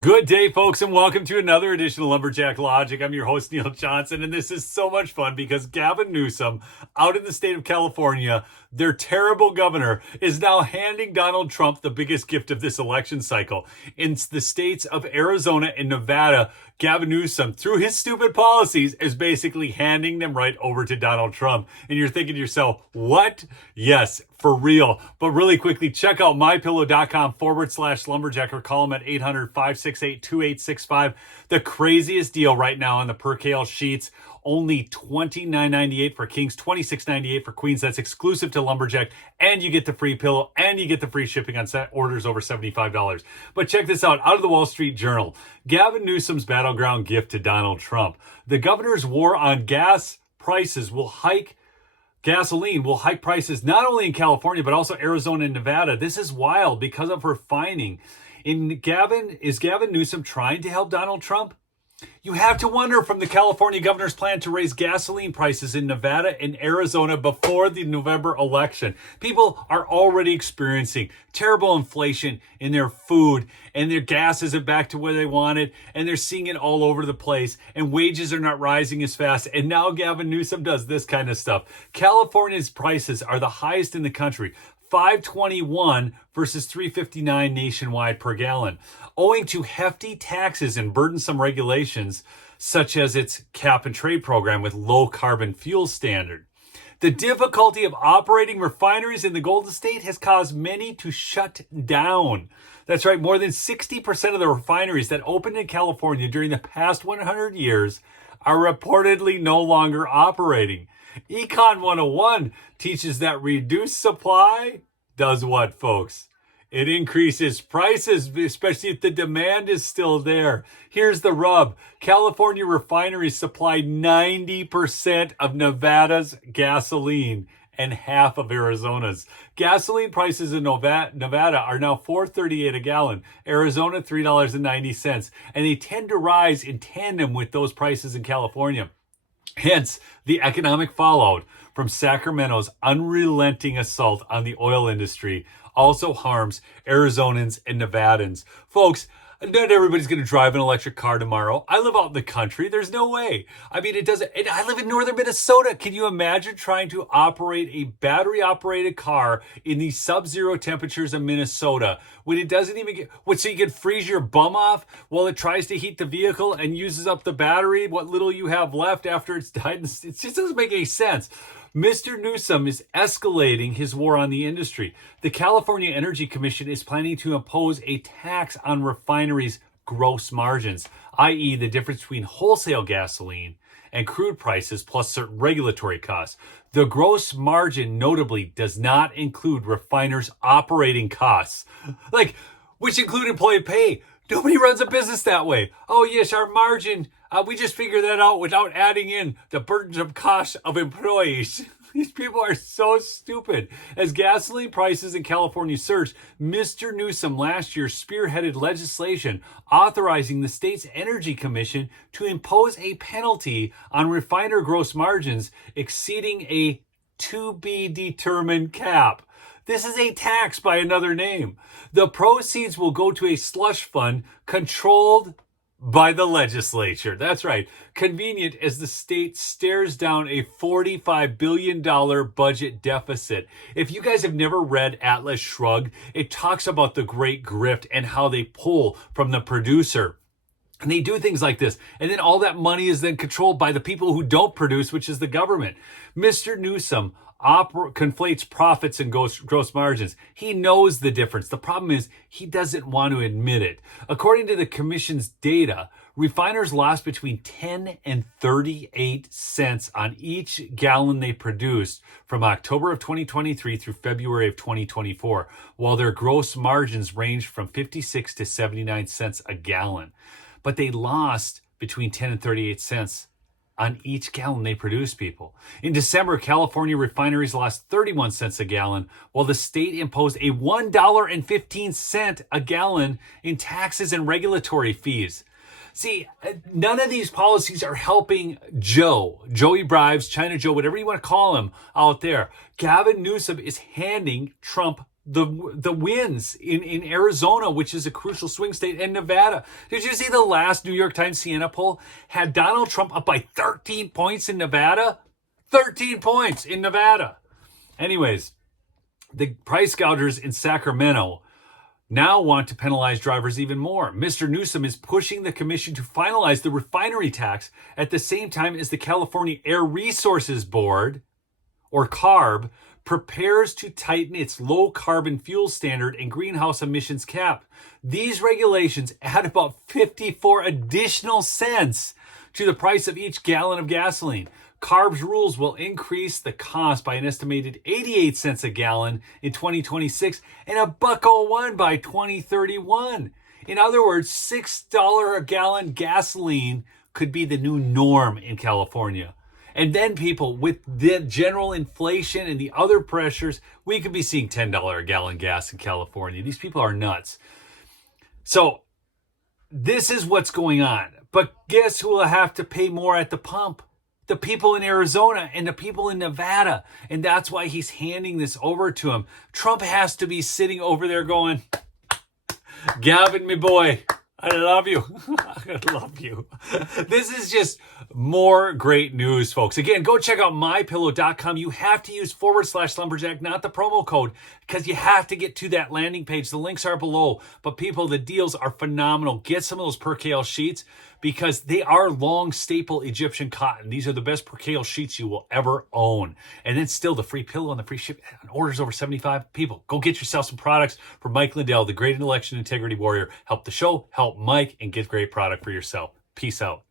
Good day, folks, and welcome to another edition of Lumberjack Logic. I'm your host, Neil Johnson, and this is so much fun because Gavin Newsom, out in the state of California, their terrible governor, is now handing Donald Trump the biggest gift of this election cycle. In the states of Arizona and Nevada, Gavin Newsom, through his stupid policies, is basically handing them right over to Donald Trump. And you're thinking to yourself, what? Yes, for real. But really quickly, check out mypillow.com/lumberjack or call them at 800-568-2865. The craziest deal right now on the percale sheets. Only $29.98 for kings, $26.98 for queens. That's exclusive to Lumberjack. And you get the free pillow and you get the free shipping on orders over $75. But check this out. Out of the Wall Street Journal, Gavin Newsom's battleground gift to Donald Trump. The governor's war on gas prices will hike. Gasoline will hike prices not only in California, but also Arizona and Nevada. This is wild because of refining. Is Gavin Newsom trying to help Donald Trump? You have to wonder from the California governor's plan to raise gasoline prices in Nevada and Arizona before the November election. People are already experiencing terrible inflation in their food, and their gas isn't back to where they wanted, and they're seeing it all over the place, and wages are not rising as fast. And now Gavin Newsom does this kind of stuff. California's prices are the highest in the country. $5.21 versus $3.59 nationwide per gallon, owing to hefty taxes and burdensome regulations such as its cap and trade program with low carbon fuel standard. The difficulty of operating refineries in the Golden State has caused many to shut down. That's right, more than 60% of the refineries that opened in California during the past 100 years are reportedly no longer operating. Econ 101 teaches that reduced supply does what, folks? It increases prices, especially if the demand is still there. Here's the rub. California refineries supply 90% of Nevada's gasoline and half of Arizona's. Gasoline prices in Nevada are now $4.38 a gallon, Arizona $3.90, and they tend to rise in tandem with those prices in California. Hence, the economic fallout from Sacramento's unrelenting assault on the oil industry also harms Arizonans and Nevadans. Folks, not everybody's going to drive an electric car tomorrow. I live out in the country. There's no way. I mean, it doesn't. And I live in northern Minnesota. Can you imagine trying to operate a battery-operated car in the sub-zero temperatures of Minnesota when it doesn't even get... What, so you can freeze your bum off while it tries to heat the vehicle and uses up the battery, what little you have left after it's died? It just doesn't make any sense. Mr. Newsom is escalating his war on the industry. The California Energy Commission is planning to impose a tax on refineries' gross margins, i.e. the difference between wholesale gasoline and crude prices plus certain regulatory costs. The gross margin notably does not include refiners' operating costs, which include employee pay. Nobody runs a business that way. Oh, yes, our margin, we just figured that out without adding in the burdensome costs of employees. These people are so stupid. As gasoline prices in California surged, Mr. Newsom last year spearheaded legislation authorizing the state's Energy Commission to impose a penalty on refiner gross margins exceeding a to-be-determined cap. This is a tax by another name. The proceeds will go to a slush fund controlled by the legislature. That's right. Convenient as the state stares down a $45 billion budget deficit. If you guys have never read Atlas Shrugged, it talks about the great grift and how they pull from the producer. And they do things like this. And then all that money is then controlled by the people who don't produce, which is the government. Mr. Newsom conflates profits and gross margins. He knows the difference. The problem is he doesn't want to admit it. According to the commission's data, refiners lost between 10 and 38 cents on each gallon they produced from October of 2023 through February of 2024, while their gross margins ranged from 56 to 79 cents a gallon. But they lost between 10 and 38 cents on each gallon they produce, people. In December, California refineries lost 31 cents a gallon, while the state imposed a $1.15 a gallon in taxes and regulatory fees. See, none of these policies are helping Joey Bribes, China Joe, whatever you want to call him out there. Gavin Newsom is handing Trump the wins in Arizona, which is a crucial swing state, and Nevada. Did you see the last New York Times Siena poll had Donald Trump up by 13 points in Nevada? 13 points in Nevada. Anyways, the price gougers in Sacramento now want to penalize drivers even more. Mr. Newsom is pushing the commission to finalize the refinery tax at the same time as the California Air Resources Board, or CARB, prepares to tighten its low carbon fuel standard and greenhouse emissions cap. These regulations add about 54 additional cents to the price of each gallon of gasoline. CARB's rules will increase the cost by an estimated 88 cents a gallon in 2026 and $1.01 by 2031. In other words, $6 a gallon gasoline could be the new norm in California. And then, people, with the general inflation and the other pressures, we could be seeing $10 a gallon gas in California. These people are nuts. So this is what's going on. But guess who will have to pay more at the pump? The people in Arizona and the people in Nevada. And that's why he's handing this over to him. Trump has to be sitting over there going, Gavin, me boy, I love you. I love you. This is just more great news, folks. Again, go check out mypillow.com. You have to use /lumberjack, not the promo code, because you have to get to that landing page. The links are below. But people, the deals are phenomenal. Get some of those percale sheets because they are long staple Egyptian cotton. These are the best percale sheets you will ever own. And then still the free pillow and the free ship. Orders over 75. People, go get yourself some products from Mike Lindell, the great election integrity warrior. Help the show, help Mike, and get great product for yourself. Peace out.